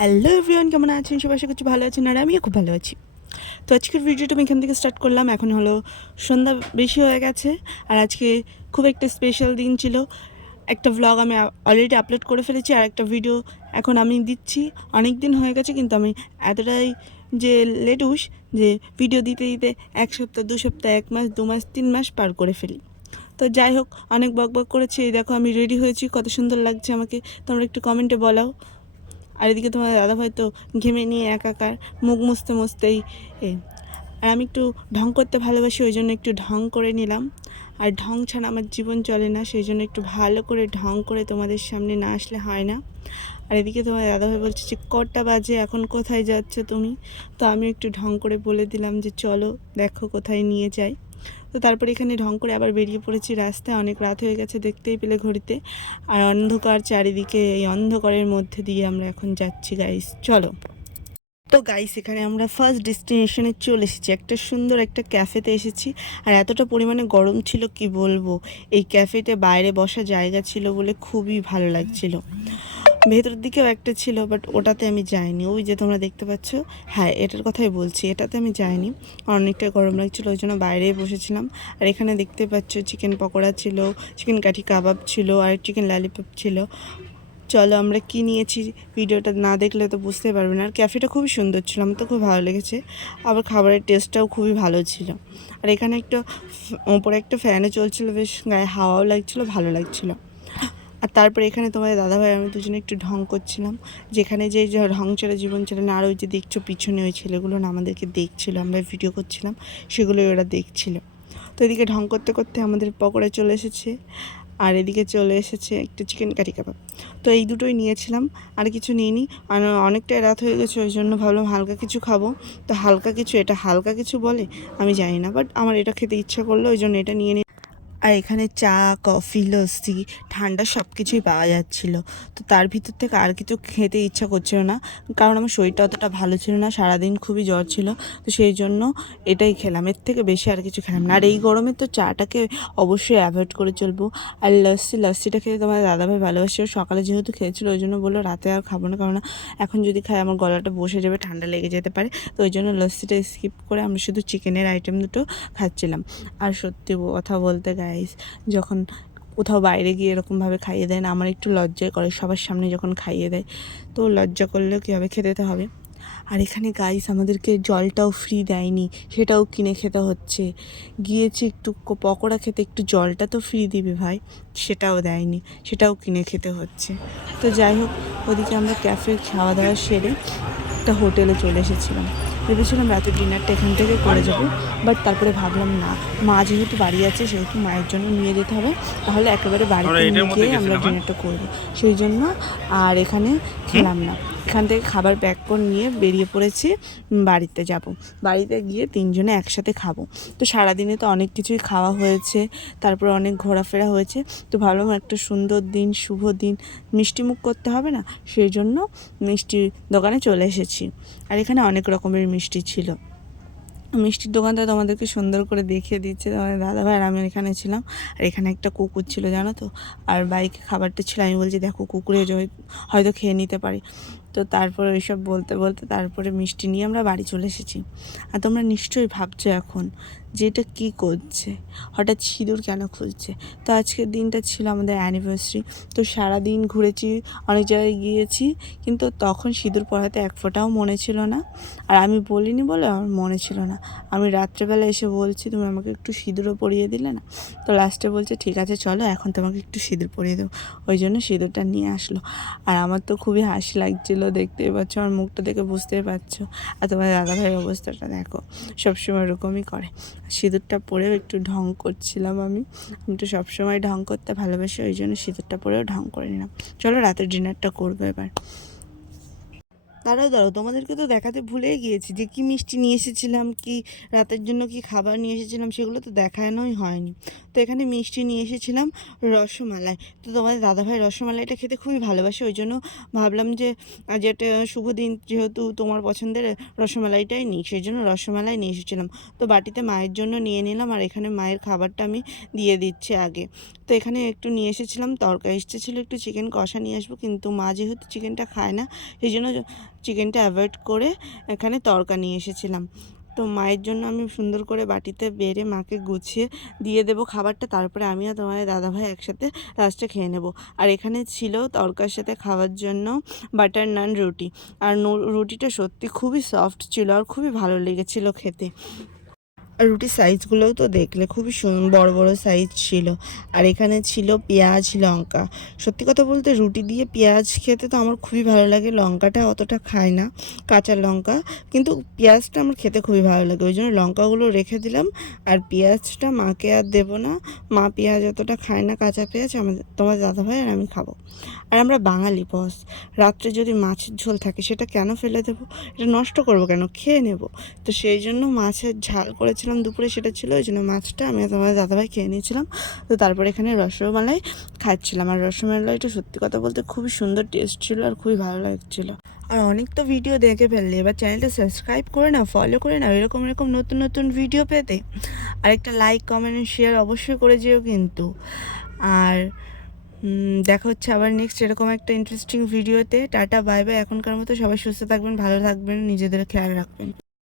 Hello everyone, কেমন আছেন সবাই? আশা করছি ভালো আছেন, আর আমিও খুব ভালো আছি। তো আজকের ভিডিওটা আমি এখান থেকে স্টার্ট করলাম। এখন হলো সন্ধ্যা বেশি হয়ে গেছে, আর আজকে খুব একটা স্পেশাল দিন ছিল। একটা ভ্লগ আমি অলরেডি আপলোড করে ফেলেছি, আর একটা ভিডিও এখন আমি দিচ্ছি। অনেক দিন হয়ে গেছে, কিন্তু আমি এতটাই যে লেটুস যে ভিডিও দিতে দিতে 1 সপ্তাহ, 2 সপ্তাহ, 1 মাস, 2 মাস, 3 মাস পার করে ফেলি। তো যাই হোক, অনেক বক করেছি। এই দেখো আমি রেডি হয়েছি, কত সুন্দর লাগছে আমাকে তোমরা একটু কমেন্টে বলাও। আর এদিকে তোমার দাদাভাই তো ঘেমে নিয়ে একাকার, মুখ মুছতে মুছতেই আর আমি একটু ঢং করতে ভালোবাসি, ওই জন্য একটু ঢং করে নিলাম। আর ঢং ছাড়া আমার জীবন চলে না, সেই জন্য একটু ভালো করে ঢং করে তোমাদের সামনে না আসলে হয় না। আর এদিকে তোমার দাদাভাই বলছে যে কটা বাজে, এখন কোথায় যাচ্ছ তুমি? তো আমি একটু ঢং করে বলে দিলাম যে চলো দেখো কোথায় নিয়ে যাই। তো তারপরে এখানে ঢং করে আবার বেরিয়ে পড়েছি রাস্তায়। অনেক রাত হয়ে গেছে, দেখতেই পেলে ঘড়িতে। আর অন্ধকার চারিদিকে, এই অন্ধকারের মধ্যে দিয়ে আমরা এখন যাচ্ছি গাইস, চলো। তো গাইস, এখানে আমরা ফার্স্ট ডেস্টিনেশনে চলে এসেছি, একটা সুন্দর একটা ক্যাফেতে এসেছি। আর এতটা পরিমাণে গরম ছিল কি বলবো, এই ক্যাফেতে বাইরে বসা জায়গা ছিল বলে খুবই ভালো লাগছিল। ভেতরের দিকেও একটা ছিল, বাট ওটাতে আমি যাইনি। ওই যে তোমরা দেখতে পাচ্ছ, হ্যাঁ এটার কথাই বলছি, এটাতে আমি যাইনি। অনেকটা গরম লাগছিলো, ওই জন্য বাইরেই বসেছিলাম। আর এখানে দেখতে পাচ্ছ চিকেন পকোড়া ছিল, চিকেন কাঠি কাবাব ছিল, আর চিকেন ললিপপ ছিল। চলো আমরা কি নিয়েছি, ভিডিওটা না দেখলে তো বুঝতে পারবে না। আর ক্যাফেটা খুবই সুন্দর ছিল, আমার তো খুব ভালো লেগেছে। আবার খাবারের টেস্টটাও খুবই ভালো ছিল। আর এখানে একটা ওপরে একটা ফ্যানও চলছিল, বেশ গায়ে হাওয়াও লাগছিলো, ভালো লাগছিলো। আর তারপরে এখানে তোমাদের দাদাভাই আমি দুজনে একটু ঢং করছিলাম। যেখানে যে ঢং চলে জীবন চলে না। আর ওই যে দেখছো পিছনে ওই ছেলেগুলো না আমাদেরকে দেখছিল, আমরা ভিডিও করছিলাম, সেগুলোই ওরা দেখছিল। তো এদিকে ঢং করতে করতে আমাদের পকোড়া চলে এসেছে, আর এদিকে চলে এসেছে একটা চিকেন কারি কাবাব। তো এই দুটোই নিয়েছিলাম, আর কিছু নিইনি। আর অনেকটাই রাত হয়ে গেছে, ওই জন্য ভাবলাম হালকা কিছু খাবো। তো হালকা কিছু, এটা হালকা কিছু বলে আমি জানি না, বাট আমার এটা খেতে ইচ্ছা করলো, ওই জন্য এটা নিয়ে নিই। আর এখানে চা, কফি, লস্যি, ঠান্ডা সব কিছুই পাওয়া যাচ্ছিল। তো তার ভিতর থেকে আর কিছু খেতে ইচ্ছা করছিল না, কারণ আমার শরীরটা অতটা ভালো ছিল না, সারাদিন খুবই জ্বর ছিল। তো সেই জন্য এটাই খেলাম, এর থেকে বেশি আর কিছু খেলাম না। আর এই গরমে তো চাটাকে অবশ্যই অ্যাভয়েড করে চলবো। আর লস্যিটা খেতে তোমার দাদাভাই ভালোবাসে, সকালে যেহেতু খেয়েছিল ওই জন্য বললো রাতে আর খাবো না, কারণ এখন যদি খাই আমার গলাটা বসে যাবে, ঠান্ডা লেগে যেতে পারে। তো ওই জন্য লস্যিটা স্কিপ করে আমরা শুধু চিকেনের আইটেম দুটো খাচ্ছিলাম। আর সত্যি কথা বলতে গাইস, যখন কোথাও বাইরে গিয়ে এরকমভাবে খাইয়ে দেয় না, আমার একটু লজ্জায় করে, সবার সামনে যখন খাইয়ে দেয়। তো লজ্জা করলেও কী হবে, খেতে তো হবে। আর এখানে গাইস আমাদেরকে জলটাও ফ্রি দেয়নি, সেটাও কিনে খেতে হচ্ছে। গিয়েছি একটু পকোড়া খেতে, একটু জলটা তো ফ্রি দিবে ভাই, সেটাও দেয়নি, সেটাও কিনে খেতে হচ্ছে। তো যাই হোক, ওদিকে আমরা ক্যাফে খাওয়া দাওয়া সেরে একটা হোটেলে চলে এসেছিলাম। ভেবেছিলাম রাতের ডিনারটা এখান থেকে করে যাবো, বাট তারপরে ভাবলাম না, মা যেহেতু বাড়ি আছে সেহেতু মায়ের জন্য নিয়ে যেতে হবে, তাহলে একেবারে বাড়িতে নিয়ে গিয়ে আমরা ডিনারটা করবো। সেই জন্য আর এখানে খেলাম না, এখান থেকে খাবার প্যাক করে নিয়ে বেরিয়ে পড়েছি বাড়িতে যাব। বাড়িতে গিয়ে তিনজনে একসাথে খাবো। তো সারাদিনে তো অনেক কিছুই খাওয়া হয়েছে, তারপরে অনেক ঘোরাফেরা হয়েছে। তো ভাবলাম একটা সুন্দর দিন, শুভ দিন, মিষ্টি মুখ করতে হবে না, সেই জন্য মিষ্টির দোকানে চলে এসেছি। আর এখানে অনেক রকমের মিষ্টি ছিল। মিষ্টির দোকানটা তোমাদেরকে সুন্দর করে দেখিয়ে দিচ্ছে তোমাদের দাদাভাই, আর আমি এখানে ছিলাম। আর এখানে একটা কুকুর ছিল জানো তো, আর বাইকে খাবারটা ছিল, আমি বলছি দেখো কুকুরে হয়তো খেয়ে নিতে পারি। তো তারপরে ওইসব বলতে বলতে তারপরে মিষ্টি নিয়ে আমরা বাড়ি চলে এসেছি। আর তোমরা নিশ্চয়ই ভাবছো এখন যে এটা কী করছে, হঠাৎ সিঁদুর কেন খুলছে। তো আজকের দিনটা ছিল আমাদের অ্যানিভার্সারি। তো সারাদিন ঘুরেছি, অনেক জায়গায় গিয়েছি, কিন্তু তখন সিঁদুর পরাতে এক ফোঁটাও মনে ছিল না। আর আমি বলিনি বলে আমার মনে ছিল না। আমি রাত্রেবেলা এসে বলছি তুমি আমাকে একটু সিঁদুরও পরিয়ে দিলে না। তো লাস্টে বলছে ঠিক আছে চলো এখন তোমাকে একটু সিঁদুর পরিয়ে দেবো, ওই জন্য সিঁদুরটা নিয়ে আসলো। আর আমার তো খুবই হাসি লাগছিলো, দেখতেই পাচ্ছ, আমার মুখটা দেখে বুঝতেই পারছো। আর তোমার দাদাভাইয়ের অবস্থাটা দেখো, সবসময় এরকমই করে। সিঁদুরটা পরেও একটু ঢং করছিলাম আমি তো সবসময় ঢং করতে ভালোবাসি, ওই জন্য সিঁদুরটা পরেও ঢং করে নিলাম। চলো রাতের ডিনারটা করবো এবার। দাঁড়াও দাঁড়াও, তোমাদেরকে তো দেখাতে ভুলেই গিয়েছি যে কি মিষ্টি নিয়ে এসেছিলাম, কি রাতের জন্য কি খাবার নিয়ে এসেছিলাম, সেগুলো তো দেখানোই হয়নি। তো এখানে মিষ্টি নিয়ে এসেছিলাম রসমালাই। তো তোমাদের দাদাভাই রসমালাইটা খেতে খুবই ভালোবাসে, ওই জন্য ভাবলাম যে আজ একটা শুভ দিন, যেহেতু তোমার পছন্দের রসমালাইটাই নিই, সেই জন্য রসমালাই নিয়ে এসেছিলাম। তো বাটিতে মায়ের জন্য নিয়ে নিলাম, আর এখানে মায়ের খাবারটা আমি দিয়ে দিচ্ছি আগে। তো এখানে একটু নিয়ে এসেছিলাম তরকা, এসেছিল একটু চিকেন কষা নিয়ে আসবো, কিন্তু মা যেহেতু চিকেনটা খায় না, সেই জন্য চিকেনটা অ্যাভয়েড করে এখানে তরকা নিয়ে এসেছিলাম। তো মায়ের জন্য আমি সুন্দর করে বাটিতে বেড়ে মাকে গুছিয়ে দিয়ে দেবো খাবারটা, তারপরে আমি আর তোমার দাদাভাই একসাথে লাস্টে খেয়ে নেব। আর এখানে ছিল তরকার সাথে খাওয়ার জন্য বাটার নান রুটি, আর রুটিটা সত্যি খুবই সফট ছিল আর খুবই ভালো লেগেছিল খেতে। আর রুটির সাইজগুলোও তো দেখলে খুবই বড় বড় সাইজ ছিল। আর এখানে ছিল পেঁয়াজ, লঙ্কা। সত্যি কথা বলতে রুটি দিয়ে পেঁয়াজ খেতে তো আমার খুবই ভালো লাগে, লঙ্কাটা অতটা খাই না, কাঁচা লঙ্কা, কিন্তু পেঁয়াজটা আমার খেতে খুবই ভালো লাগে, ওই জন্য লঙ্কাগুলো রেখে দিলাম। আর পেঁয়াজটা মাকে আর দেবো না, মা পেঁয়াজ অতটা খায় না, কাঁচা পেঁয়াজ আমাদের তোমার দাদাভাই আর আমি খাবো। আর আমরা বাঙালি বস, রাত্রে যদি মাছের ঝোল থাকে সেটা কেন ফেলে দেবো, এটা নষ্ট করবো কেন, খেয়ে নেব। তো সেই জন্য মাছের ঝাল করেছিলাম দুপুরে, সেটা ছিল, ওই জন্য মাছটা আমি তোমার দাদাভাই খেয়ে নিয়েছিলাম। তো তারপরে এখানে রসমালাই খাচ্ছিলাম, আর রসমালাইটা সত্যি কথা বলতে খুবই সুন্দর টেস্ট ছিল আর খুবই ভালো লাগছিলো। আর অনেক তো ভিডিও দেখে ফেললে, এবার চ্যানেলটা সাবস্ক্রাইব করে নাও, ফলো করে নাও এরকম এরকম নতুন নতুন ভিডিও পেতে। আর একটা লাইক, কমেন্ট, শেয়ার অবশ্যই করে যেও কিন্তু। আর দেখা হচ্ছে আবার নেক্সট এরকম একটা ইন্টারেস্টিং ভিডিওতে। টাটা, বাই বাই, এখনকার মতো সবাই সুস্থ থাকবেন, ভালো থাকবেন, নিজেদের খেয়াল রাখবেন।